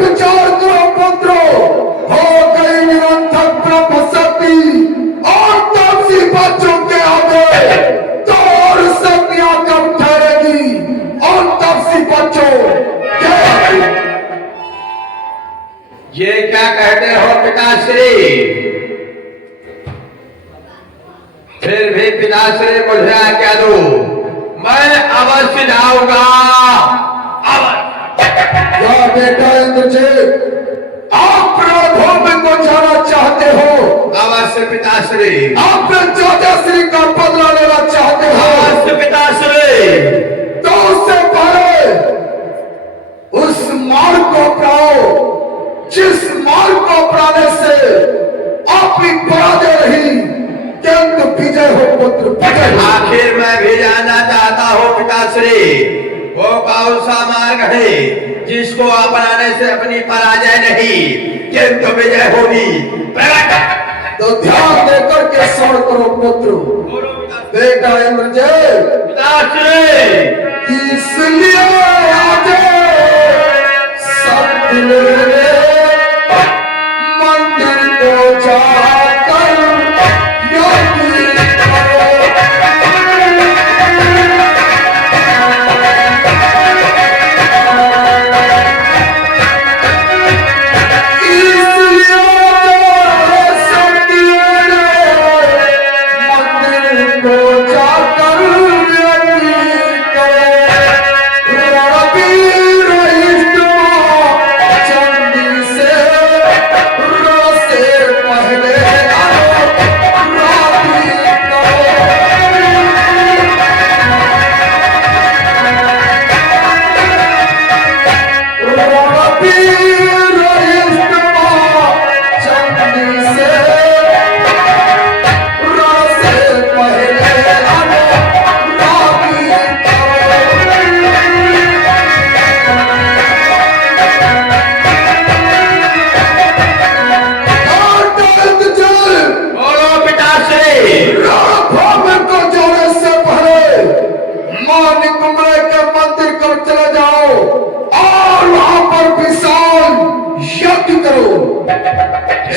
विचार करो पुत्रो, हो गई निरंतर ब्रह्म शक्ति और तामसी बच्चों के आगे तो और शक्तियां कम ठहरेगी और तामसी बच्चों ये क्या कहते हो पिताश्री? फिर भी पिताश्री मुझे आज्ञा दो, मैं अवश्य जाऊंगा। क्या बेटा इंद्रजीत, आप रणभूमि को जाना चाहते हो? अवश्य पिताश्री। आप राजाश्री का बदला लेना चाहते हो? अवश्य पिताश्री। तो उससे पहले उस मार्ग को अपनाओ जिस मार्ग को अपनाने से आपकी पराजय रही केंद्र विजय हो पुत्र विजय। आखिर मैं भी जानना चाहता हूँ पिताश्री, वो कौन सा मार्ग है जिसको अपनाने से अपनी पराजय नहीं किंतु विजय होगी? तो ध्यान देकर के श्रवण करो पुत्र। बेटा इंद्रजीत, पिताश्री। इसलिए आज सत्य मेरे मंदिर को जाकर यज्ञ करो। इसलिए सत्य मेरे मंदिर को जाकर यज्ञ करो। रणवीर चंडी से पहले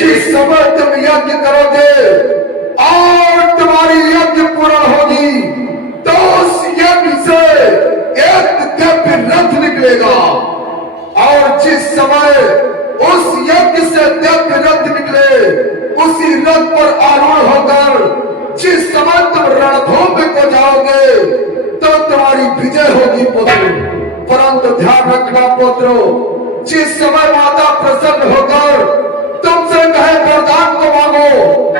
जिस समय तुम यज्ञ करोगे और तुम्हारी यज्ञ पूर्ण होगी तो उस यज्ञ से एक दिव्य रथ निकलेगा और जिस समय उस यज्ञ से दिव्य रथ निकले उसी रथ पर आरूढ़ होकर जिस समय तुम रणभूमि को जाओगे तो तुम्हारी विजय होगी पुत्र। परंतु ध्यान रखना पुत्र, जिस समय माता प्रसन्न होकर तुमसे कहे वरदान को मांगो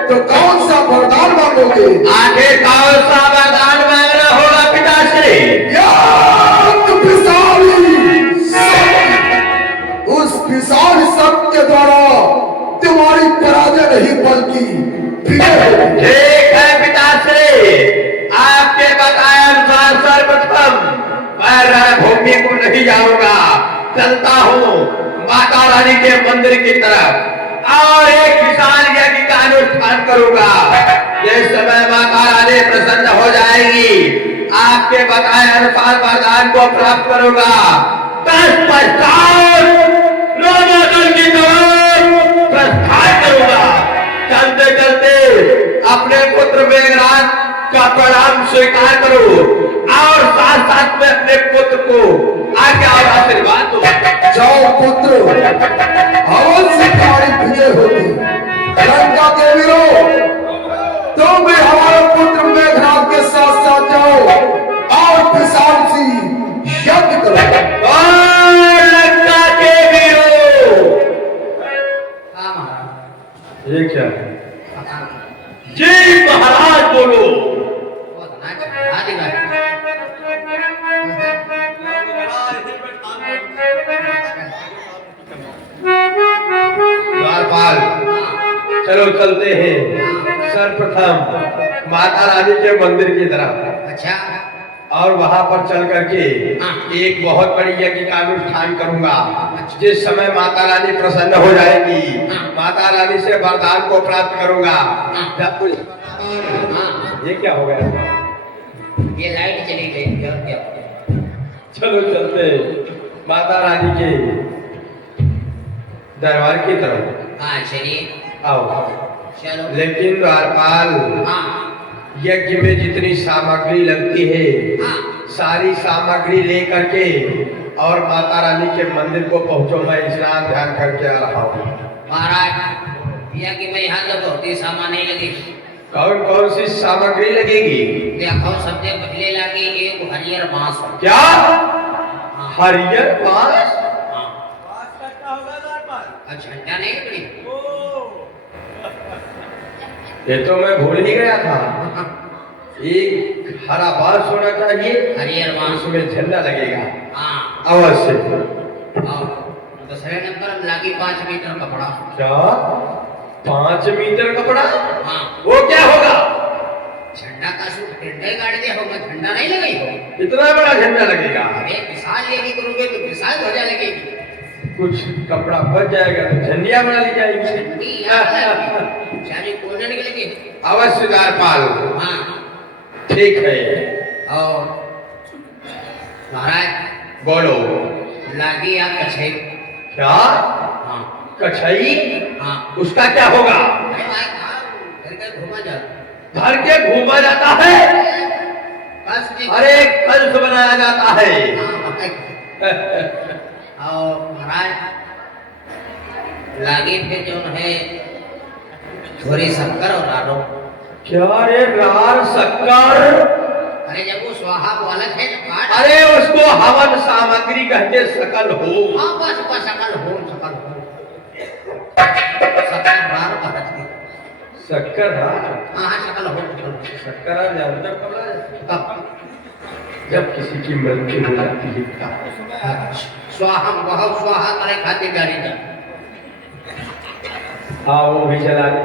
तो कौन सा वरदान मांगोगे? आखिर कौन सा वरदान मांगना होगा पिताश्री? उस विशाल शक्ति के द्वारा तुम्हारी पराजय नहीं बल्कि विजय होगी। ठीक है पिताश्री, आपके बताए अनुसार सर्वप्रथम मैं रणभूमि को नहीं जाऊंगा, चलता हूँ माता रानी के मंदिर की तरफ और एक विशाल यज्ञ का अनुष्ठान करूंगा। जिस समय माता रानी प्रसन्न हो जाएगी आपके बताए अनुसार वरदान को प्राप्त करूंगा। तत्पश्चात रोमांचन की तरफ प्रस्थान करूंगा। चलते चलते अपने पुत्र मेघनाद का प्रणाम स्वीकार करूं और साथ साथ में अपने पुत्र को आज्ञा और आशीर्वाद दो। जाओ पुत्र, अवश्य तुम्हारी विजय होगी। लंका के वीरों, तुम भी हमारे पुत्र मेघनाद के साथ साथ जाओ और विशाल सी यज्ञ करो। लंका के वीरों, ये क्या जी महाराज बोलो। द्वारपाल, चलो चलते हैं सर्वप्रथम माता रानी के मंदिर की तरफ। अच्छा। और वहां पर चल करके एक बहुत बड़ी यज्ञ का अनुष्ठान करूंगा। जिस समय माता रानी प्रसन्न हो जाएगी माता रानी से वरदान को प्राप्त करूंगा। जब कुछ ये क्या हो गया? ये लाइट चली गई और क्या? चलो चलते माता रानी के दरबार की तरफ। हाँ चलिए आओ। चलो। लेकिन द्वारपाल, हाँ यज्ञ में जितनी सामग्री लगती है, हाँ सारी सामग्री लेकर के और माता रानी के मंदिर को पहुंचो। मैं स्नान ध्यान करके आ रहा हूँ। महाराज यह कि मैं यहाँ तो बहुत ही सामान नहीं लगी। कौन कौन सी सामग्री लगेगी? देखो सबसे पहले लगी एक हरियर बांस। क्या? हाँ। हरियर बांस? हाँ। झंडा नहीं लकड़ी। ये तो मैं भूल ही गया था। एक हरा बांस होना चाहिए, हरियर बांस। उसमें झंडा लगेगा। हाँ अवश्य। और दूसरे नंबर लगी 5 मीटर कपड़ा। क्या? 5 मीटर कपड़ा? हाँ वो क्या होगा? झंडा का सूट झंडे गाड़ दे होगा, झंडा नहीं लगाई हो। इतना बड़ा झंडा लगेगा? अरे विशाल यदि करोगे तो विशाल ध्वजा लगेगी। कुछ कपड़ा बच जाएगा तो झंडिया बना ली जाएगी। सारी कोने निकलेगी। अवश्य द्वारपाल। हाँ ठीक है। और महाराज बोलो। लागी या कछई। क्या? हाँ कछई? हाँ। उसका क्या होगा? अरे भाई कहाँ घर के घूमा जा। धर के घूमा जाता है? बस जी। अरे कलश बनाया जाता है। हाँ, और महाराज लागी पे जो है थोड़ी शक्कर और आलो। क्या रे? रार शक्कर? अरे जब वो स्वाहा वालक है तो काट। अरे उसको हवन सामग्री कहते, सकल हो। हाँ बस बस सकल हो सकल हो। सकल रार भारत की। शक्कर? हाँ हाँ सकल हो सकल हो। शक्कर जानते कब लाए? कब? जब किसी की मृत्यु हो जाती है। स्वाहा बहुत स्वाहा करे खाते गाड़ी जा। हाँ वो भी जला दे।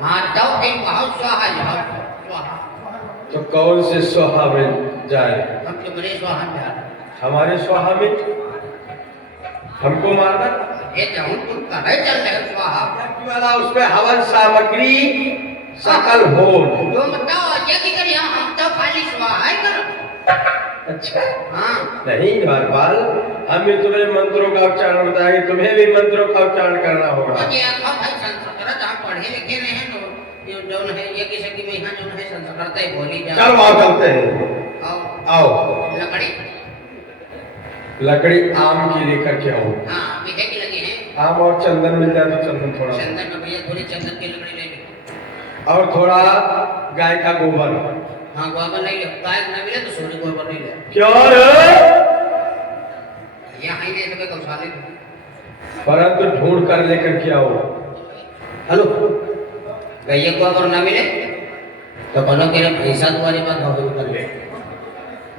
हाँ तब एक बहुत स्वाहा जाओ स्वाहा। तो कौन से स्वाहा में जाए? हम तो बड़े स्वाहा में आ। हमारे स्वाहा में हमको मारना? ये जाऊं तुम कहे चल रहे स्वाहा वाला उसमें हवन सामग्री सकल हो। जो बताओ ये की करिए हम तो खाली स्वाहा है करो। अच्छा हाँ नहीं द्वारपाल, हम भी तुम्हें मंत्रों का उच्चारण बताएंगे, तुम्हें भी मंत्रों का उच्चारण करना होगा। ये आखा भाई संस्कृत आप पढ़े लिखे नहीं हैं तो ये जो है ये किसी की में यहाँ जो है संस्कृत ही बोली जा। चलो आओ चलते हैं। आओ आओ। लकड़ी। लकड़ी आम की लेकर के आओ। हाँ मीठे की लगी है। आम और चंदन मिल जाए तो चंदन थोड़ा, चंदन में भैया थोड़ी चंदन की लकड़ी ले लो। और थोड़ा गाय का गोबर। हाँ गोबर नहीं ले, गाय नहीं मिले तो सोने गोबर नहीं ले। क्या रे? यहाँ ही ले सके गौशाले। परंतु ढूंढ कर लेकर के आओ। हेलो गैया गोबर ना मिले तो बोलो कि पैसा तुम्हारे पास हो कर ले।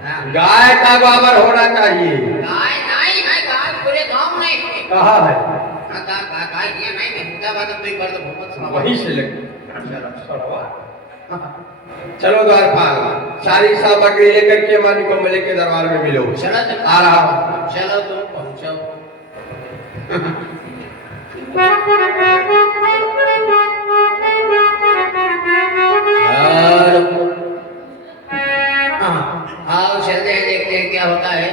हाँ गाय का गोबर होना चाहिए। गाय नहीं है, गाय पूरे गांव में है। कहाँ है? हाँ गाय ये नहीं है, मुर्दाबाद में एक बार तो बहुत सुना। वहीं से लेकर चलो द्वारपाल, सारी सामग्री लेकर के मानी को मिले के दरबार में मिलो। चलो तुम आ रहा हूँ। चलो तुम पहुंचो। आओ चलते हैं देखते हैं क्या होता है।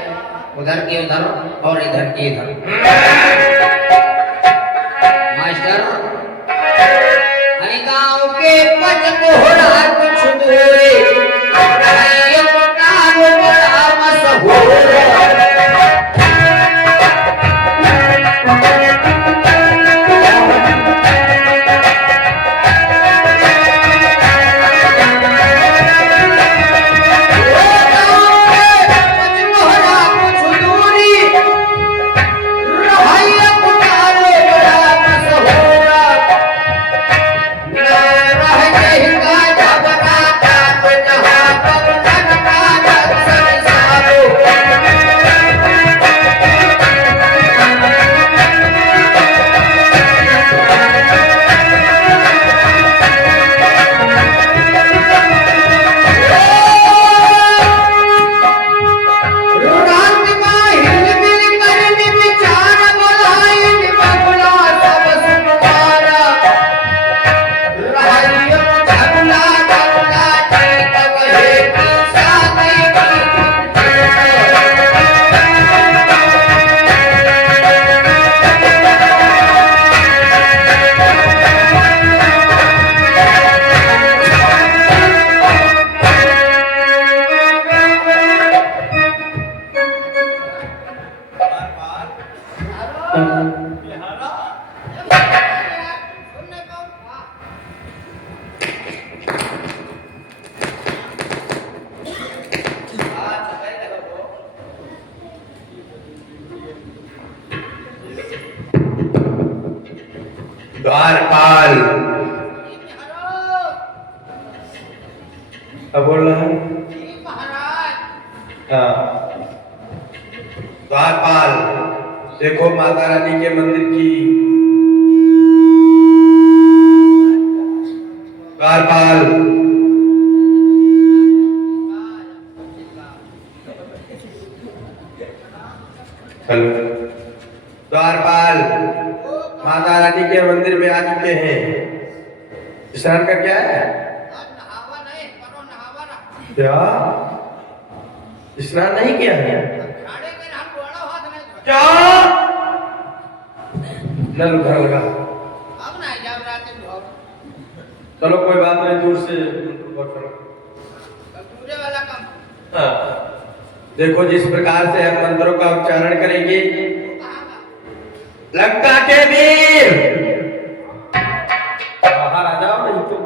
उधर की उधर और इधर की इधर। मास्टर हर गांव के पच कोहरा कुछ दूरे ये पुकार बड़ा मशहूर। रहा सुन नहीं पाऊँ। हाँ। हाँ, तो कह रहे हो। द्वारपाल अब बोल रहा है। हाँ द्वारपाल देखो माता रानी के मंदिर की द्वारपाल हेलो द्वारपाल माता रानी के मंदिर में आ चुके हैं। स्नान कर क्या है क्या स्नान नहीं किया है क्या नल उठा लगा चलो कोई बात नहीं दूर से हाँ देखो जिस प्रकार से हम मंत्रों का उच्चारण करेंगे लंका के वीर बाहर आ जाओ नहीं तो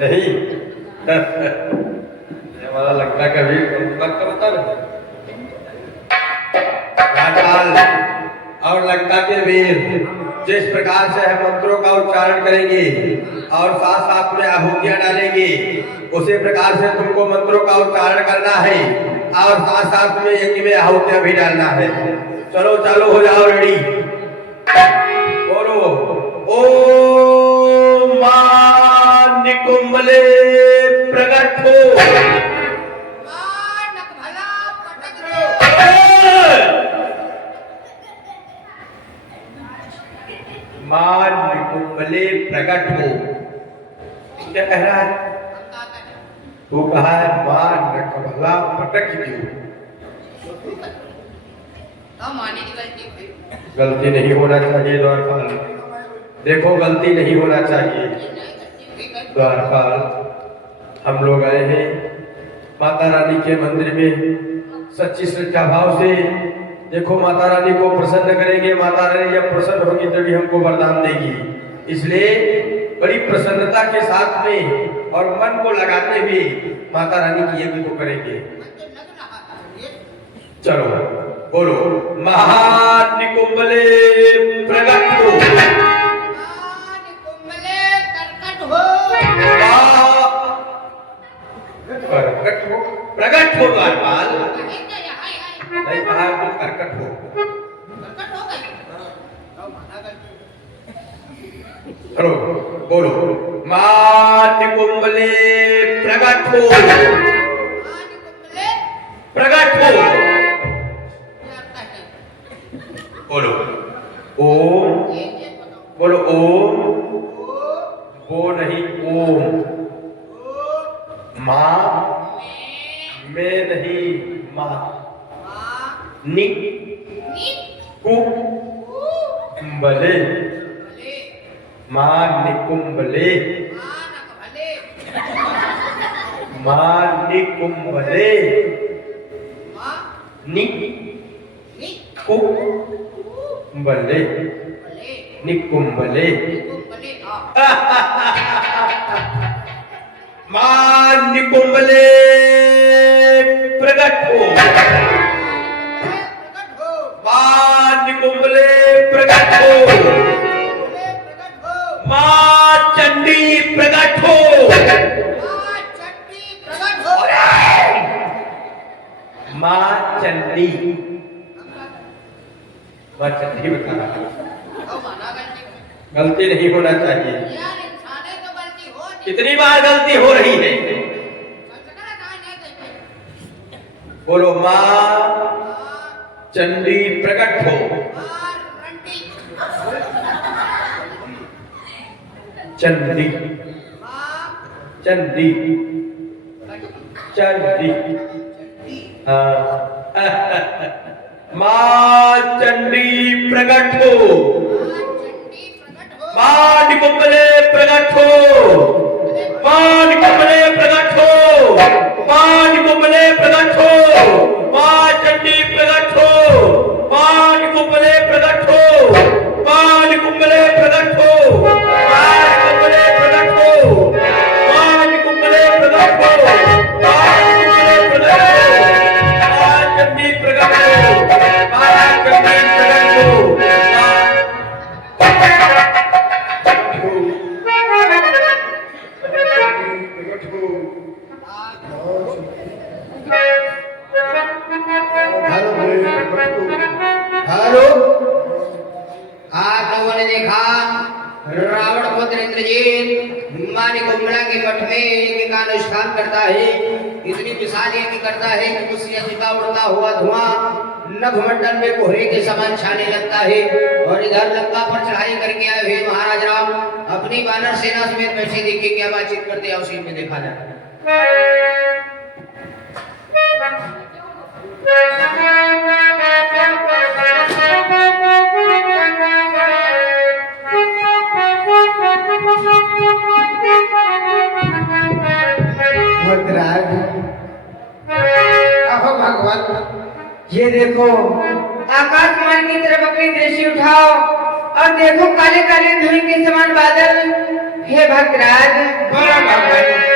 नहीं ये वाला लंका का वीर का बता राजपाल और लंका के वीर जिस प्रकार से हम मंत्रों का उच्चारण करेंगे और साथ साथ में आहुतियां डालेंगे उसी प्रकार से तुमको मंत्रों का उच्चारण करना है और साथ साथ में यज्ञ में आहुतियां भी डालना है। चलो चालू हो जाओ रेडी बोलो ओम मां निकुंभले प्रकट हो मां निकुंभले प्रकट हो क्या कह रहा है वो कहा है मां निकुंभला पटक दो गलती नहीं होना चाहिए द्वारपाल देखो गलती नहीं होना चाहिए द्वारपाल हम लोग आए हैं माता रानी के मंदिर में सच्ची श्रद्धा भाव से देखो माता रानी को प्रसन्न करेंगे माता रानी जब प्रसन्न होगी तभी हमको वरदान देगी इसलिए बड़ी प्रसन्नता के साथ में और मन को लगाते हुए माता रानी की यज्ञ को करेंगे। चलो बोलो महानिकुंभले प्रकट हो प्रकट हो द्वारपाल नहीं कहा तुम प्रकट हो चलो बोलो महानिकुंभले प्रकट हो प्रकट हो बोलो ओम बोलो ओम वो नहीं ओम मां मैं नहीं मां नि कुंभले मां निकुंभले मां निकुंभले नि कुंभले निकुंभले मां निकुंभले प्रकट हो मां निकुंभले प्रकट हो मां चंडी प्रकट हो मां चंडी मां चंडी बता गलती नहीं होना चाहिए कितनी बार गलती हो रही है बोलो मां चंडी प्रकट हो चंडी चंडी चंडी हाँ मां चंडी प्रकट हो मान कुंभले प्रकट हो, मान कुंभले प्रकट हो, मान कुंभले प्रकट हो, मां चंडी प्रकट हो, मान कुंभले प्रकट हो, मान कुंभले प्रकट हो, मान कुंभले प्रकट हो, मान कुंभले प्रकट हो, मान कुंभले प्रकट हो, मां चंडी प्रकट हो, मां चंडी प्रकट हो, हेलो, आप लोगों ने देखा रावण पुत्र इंद्रजीत मां कुंभला के मठ में यज्ञ का अनुष्ठान करता है। इतनी विशाल यज्ञ करता है कि उस यज्ञ का उड़ता हुआ धुआं नभमंडल में कोहरे के समान छाने लगता है। और इधर लंका पर चढ़ाई करके आए हुए महाराज राम अपनी वानर सेना समेत बैठे देखे क्या बातचीत करते हैं उसी में देखा जाता है। अहो भगवान, ये देखो आकाश मान की तरफ अपनी दृष्टि उठाओ और देखो काले काले धुएं के समान बादल। हे भक्तराज, बोलो भगवान।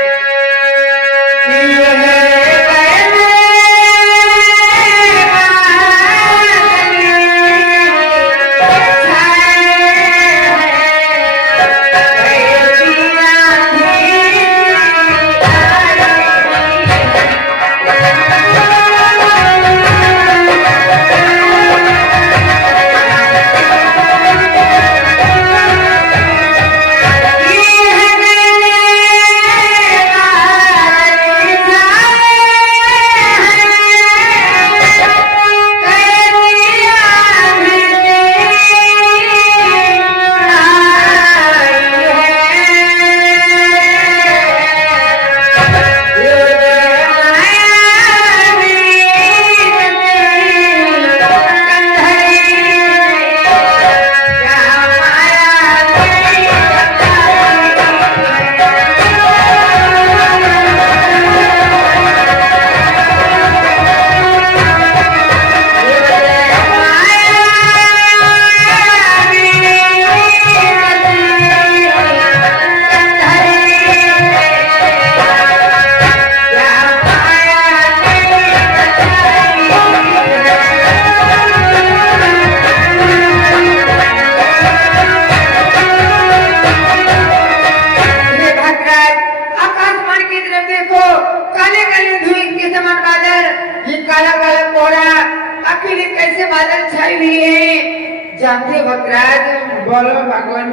जानते भक्तराज, बोलो भगवान।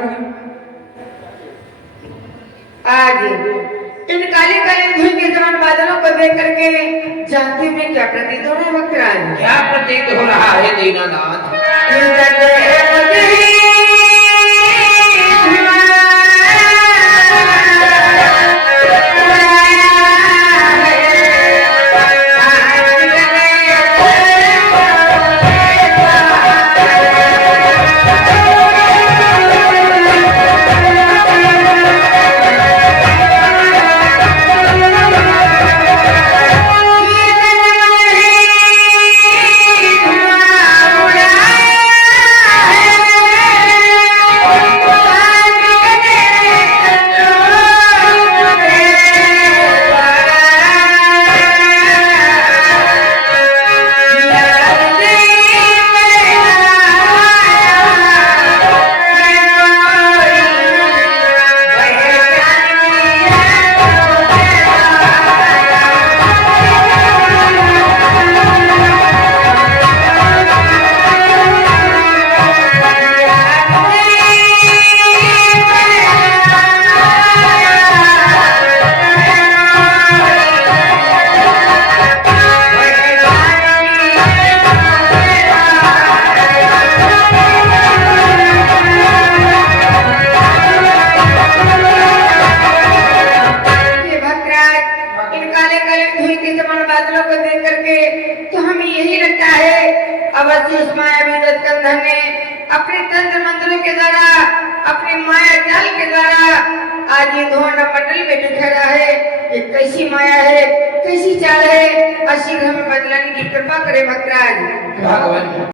आज इन काले काले धुएं के समान बादलों को देख करके जानते में क्या प्रतीत हो रहा है भक्तराज? क्या प्रतीत हो रहा है दीनानाथ? अवश्य उस मायावी दत्तकंधा ने अपने तंत्र मंत्रों के द्वारा अपने माया जाल के द्वारा आज ये धुआं मंडल में दिखा रहा है कि कैसी माया है, कैसी चाल है। अशीघ्र हमें बदलाने की कृपा करे भक्तराज। भगवान